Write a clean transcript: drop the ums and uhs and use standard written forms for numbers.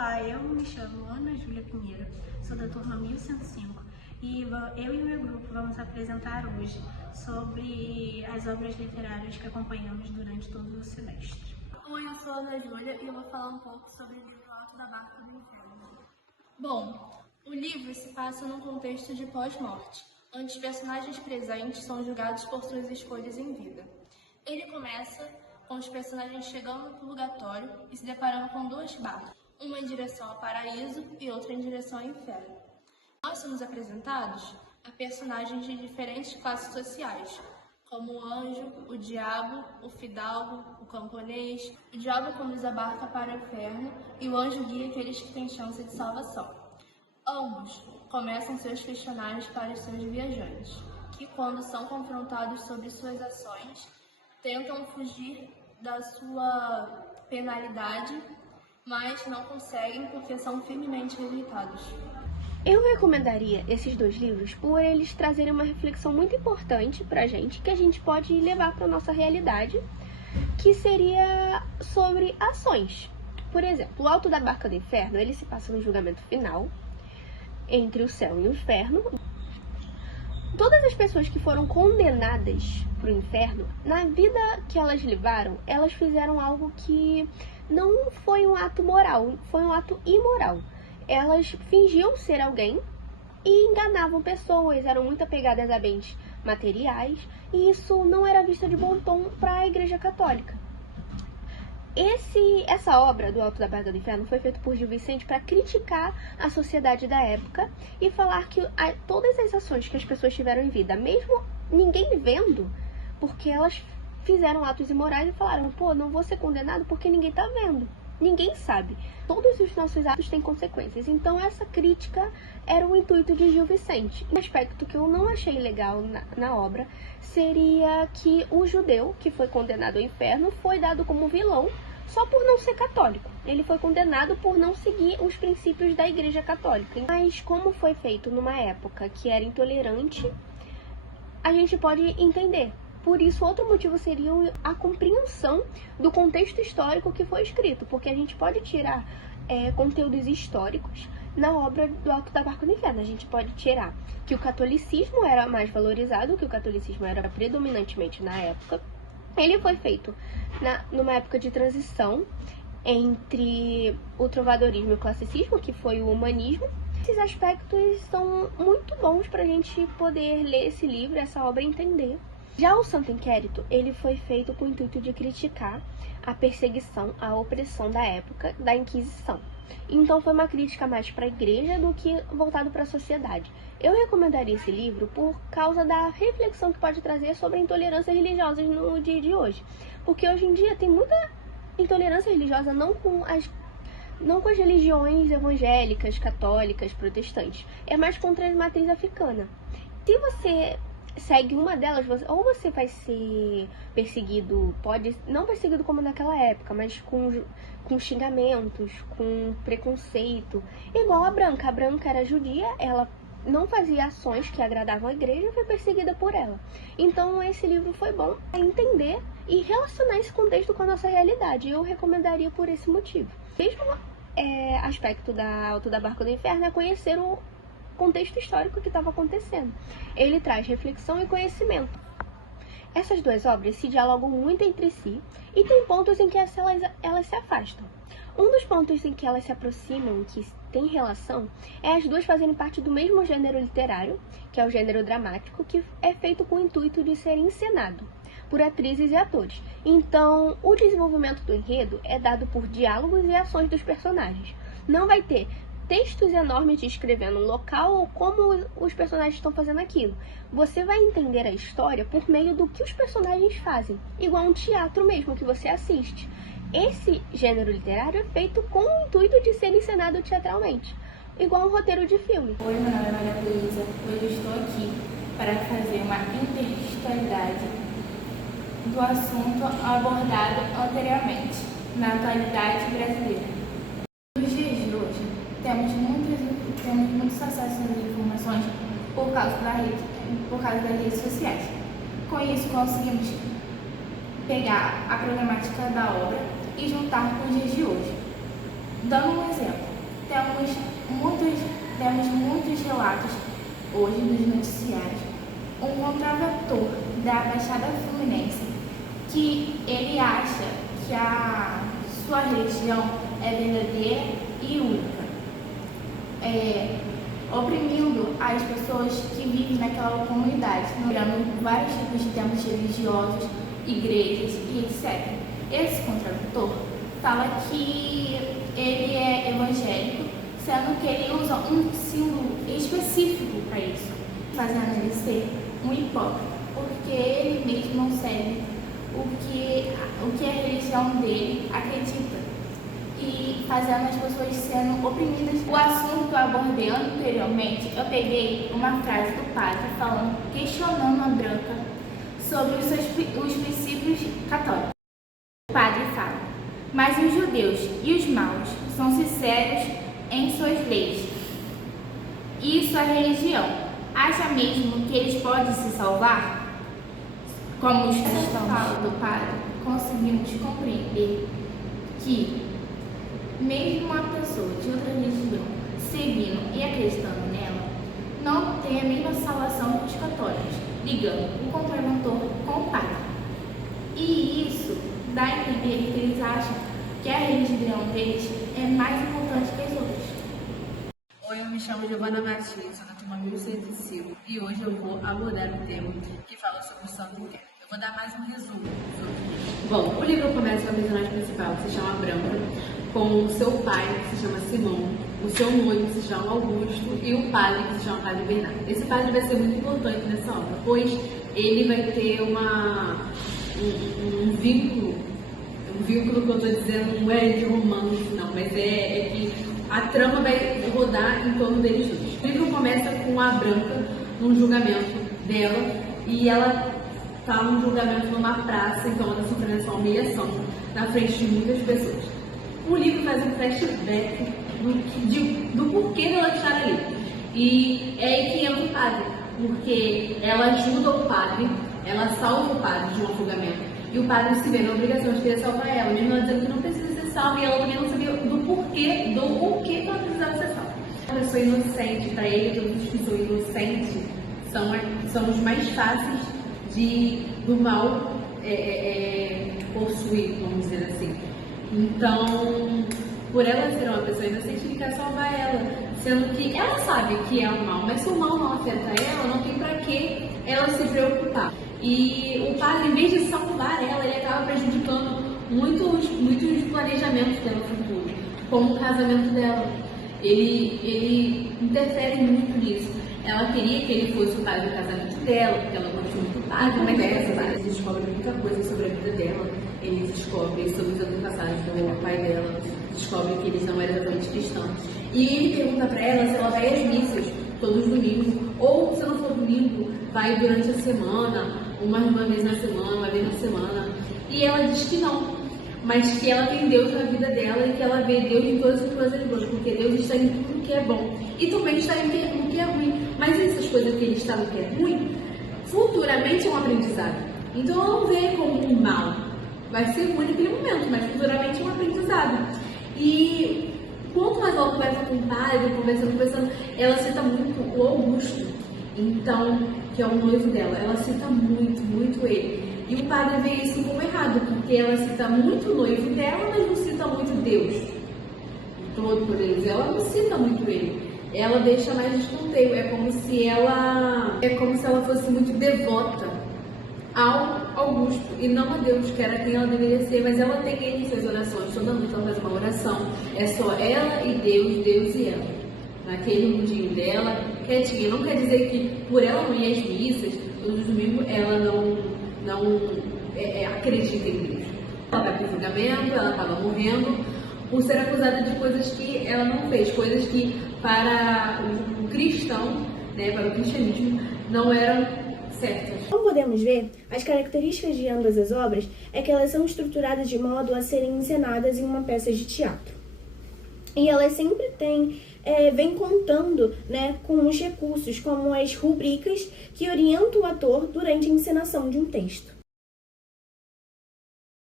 Olá, eu me chamo Ana Júlia Pinheiro, sou da turma 1105 e eu e meu grupo vamos apresentar hoje sobre as obras literárias que acompanhamos durante todo o semestre. Oi, eu sou a Ana Júlia e eu vou falar um pouco sobre o livro Alto da Barca do Inferno. Bom, o livro se passa num contexto de pós-morte, onde os personagens presentes são julgados por suas escolhas em vida. Ele começa com os personagens chegando no purgatório e se deparando com duas barcas, uma em direção ao paraíso e outra em direção ao inferno. Nós somos apresentados a personagens de diferentes classes sociais, como o anjo, o diabo, o fidalgo, o camponês. O diabo conduz a barca para o inferno e o anjo guia aqueles que têm chance de salvação. Ambos começam seus questionários para os seus viajantes, que, quando são confrontados sobre suas ações, tentam fugir da sua penalidade, mas não conseguem porque são firmemente rejeitados. Eu recomendaria esses dois livros por eles trazerem uma reflexão muito importante pra gente, que a gente pode levar para nossa realidade, que seria sobre ações. Por exemplo, o Alto da Barca do Inferno, ele se passa no julgamento final, entre o céu e o inferno. Todas as pessoas que foram condenadas para o inferno, na vida que elas levaram, elas fizeram algo que não foi um ato moral, foi um ato imoral. Elas fingiam ser alguém e enganavam pessoas, eram muito apegadas a bens materiais, e isso não era visto de bom tom para a Igreja Católica. Essa obra do Alto da Barca do Inferno foi feita por Gil Vicente para criticar a sociedade da época e falar que todas as ações que as pessoas tiveram em vida, mesmo ninguém vendo, porque elas fizeram atos imorais e falaram, não vou ser condenado porque ninguém tá vendo, ninguém sabe. Todos os nossos atos têm consequências. Então essa crítica era o intuito de Gil Vicente. Um aspecto que eu não achei legal na obra seria que o judeu que foi condenado ao inferno foi dado como vilão só por não ser católico. Ele foi condenado por não seguir os princípios da Igreja Católica. Mas como foi feito numa época que era intolerante, a gente pode entender. Por isso, outro motivo seria a compreensão do contexto histórico que foi escrito, porque a gente pode tirar conteúdos históricos na obra do Alto da Barca do Inferno. A gente pode tirar que o catolicismo era mais valorizado, que o catolicismo era predominantemente na época. Ele foi feito numa época de transição entre o trovadorismo e o classicismo, que foi o humanismo. Esses aspectos são muito bons para a gente poder ler esse livro, essa obra, e entender. Já o Santo Inquérito, ele foi feito com o intuito de criticar a perseguição, a opressão da época da Inquisição. Então foi uma crítica mais para a igreja do que voltado para a sociedade. Eu recomendaria esse livro por causa da reflexão que pode trazer sobre a intolerância religiosa no dia de hoje. Porque hoje em dia tem muita intolerância religiosa, não com as religiões evangélicas, católicas, protestantes. É mais contra a matriz africana. Se você segue uma delas, ou você vai ser perseguido, não perseguido como naquela época, mas com xingamentos, com preconceito, igual a Branca. A Branca era judia, ela não fazia ações que agradavam a igreja e foi perseguida por ela. Então esse livro foi bom para entender e relacionar esse contexto com a nossa realidade. Eu recomendaria por esse motivo. Mesmo aspecto da Alto da Barca do Inferno é conhecer o contexto histórico que estava acontecendo. Ele traz reflexão e conhecimento. Essas duas obras se dialogam muito entre si e tem pontos em que elas se afastam. Um dos pontos em que elas se aproximam, que tem relação, é as duas fazerem parte do mesmo gênero literário, que é o gênero dramático, que é feito com o intuito de ser encenado por atrizes e atores. Então, o desenvolvimento do enredo é dado por diálogos e ações dos personagens. Não vai ter textos enormes descrevendo um local ou como os personagens estão fazendo aquilo. Você vai entender a história por meio do que os personagens fazem, igual um teatro mesmo que você assiste. Esse gênero literário é feito com o intuito de ser encenado teatralmente, igual um roteiro de filme. Oi, meu nome é Maria Luísa. Hoje eu estou aqui para fazer uma intertextualidade do assunto abordado anteriormente, na atualidade brasileira. Nos dias de hoje, temos muitos acessos às informações por causa das redes sociais. Com isso, conseguimos pegar a programática da obra e juntar com os dias de hoje. Dando um exemplo, temos muitos relatos hoje nos noticiários. Um contraventor da Baixada Fluminense que ele acha que a sua religião é verdadeira e única, oprimindo as pessoas que vivem naquela comunidade, criando vários tipos de templos religiosos, igrejas e etc. Esse contraventor fala que ele é evangélico, sendo que ele usa um símbolo específico para isso, fazendo ele ser um hipócrita, porque ele mesmo não segue o que a religião dele acredita e fazendo as pessoas sendo oprimidas. O assunto que eu abordei anteriormente, eu peguei uma frase do padre questionando a Branca sobre os princípios católicos. O padre fala: mas os judeus e os maus são sinceros em suas leis e sua religião. Acha mesmo que eles podem se salvar? Como os cristãos do padre, conseguimos compreender que mesmo uma pessoa de outra religião seguindo e acreditando nela não tem a mesma salvação que os católicos, ligando o contraventor com o padre. E isso dá a entender que eles acham que a religião deles é mais importante que as outras. Oi, eu me chamo Giovana Martins, sou da turma 1105 e hoje eu vou abordar um tema que fala sobre o Santo Inferno. Eu vou dar mais um resumo sobre isso. Bom, o livro começa com a personagem principal, que se chama Branca, com o seu pai, que se chama Simão, o seu noivo, que se chama Augusto, e o padre, que se chama Padre Bernardo. Esse padre vai ser muito importante nessa obra, pois ele vai ter um vínculo que eu estou dizendo não é de romance, não, mas é que a trama vai rodar em torno deles dois. O livro começa com a Branca num julgamento dela e ela está num julgamento numa praça, então ela está sofrendo essa humilhação na frente de muitas pessoas. O livro faz um flashback do porquê dela estar ali. E é aí que entra o padre, porque ela ajuda o padre, ela salva o padre de um afogamento. E o padre se vê na obrigação de querer salvar ela, mesmo ela dizendo que não precisa ser salva, e ela também não sabia do porquê que ela precisava ser salva. Uma pessoa inocente, para ele, todos os que são inocentes são os mais fáceis do mal possuir, vamos dizer assim. Então, por ela ser uma pessoa inocente, ele quer salvar ela, sendo que ela sabe que é o mal, mas se o mal não afeta ela, não tem para que ela se preocupar. E o padre, em vez de salvar ela, ele acaba prejudicando muitos planejamentos dela futuro, como o casamento dela. Ele interfere muito nisso. Ela queria que ele fosse o padre do casamento dela, porque ela gostou muito do padre, mas ele descobre muita coisa sobre a vida dela. Ele descobre sobre os antepassados do pai dela, descobre que eles não eram exatamente cristãos. E ele pergunta para ela se ela vai às missas todos os domingos, ou se não for domingo, vai durante a semana, uma vez na semana, uma vez na semana. E ela diz que não, mas que ela tem Deus na vida dela e que ela vê Deus em todas as coisas boas, porque Deus está em tudo que é bom e também está no que é ruim. Mas essas coisas que ele está no que é ruim, futuramente é um aprendizado. Então ela não vê como um mal. Vai ser ruim naquele momento, mas futuramente é um aprendizado. E quanto mais ela conversa com o padre, conversando, ela cita muito o Augusto, então, que é o noivo dela. Ela cita muito ele. E o padre vê isso como errado, porque ela cita muito o noivo dela, mas não cita muito Deus. Todo poderoso. Ela não cita muito ele. Ela deixa mais de escanteio. É como se ela fosse muito devota ao Augusto e não a Deus, que era quem ela deveria ser. Mas ela tem ele em suas orações. Toda noite ela faz uma oração. É só ela e Deus e ela. Naquele mundinho dela, quietinha. Não quer dizer que por ela não ir às missas todos os domingos, ela não acredita em Deus. Ela vai para o julgamento, ela acaba morrendo por ser acusada de coisas que ela não fez, coisas que para o cristão, né, para o cristianismo, não eram certas. Como podemos ver, as características de ambas as obras é que elas são estruturadas de modo a serem encenadas em uma peça de teatro. E elas sempre vem contando, né, com os recursos como as rubricas que orientam o ator durante a encenação de um texto.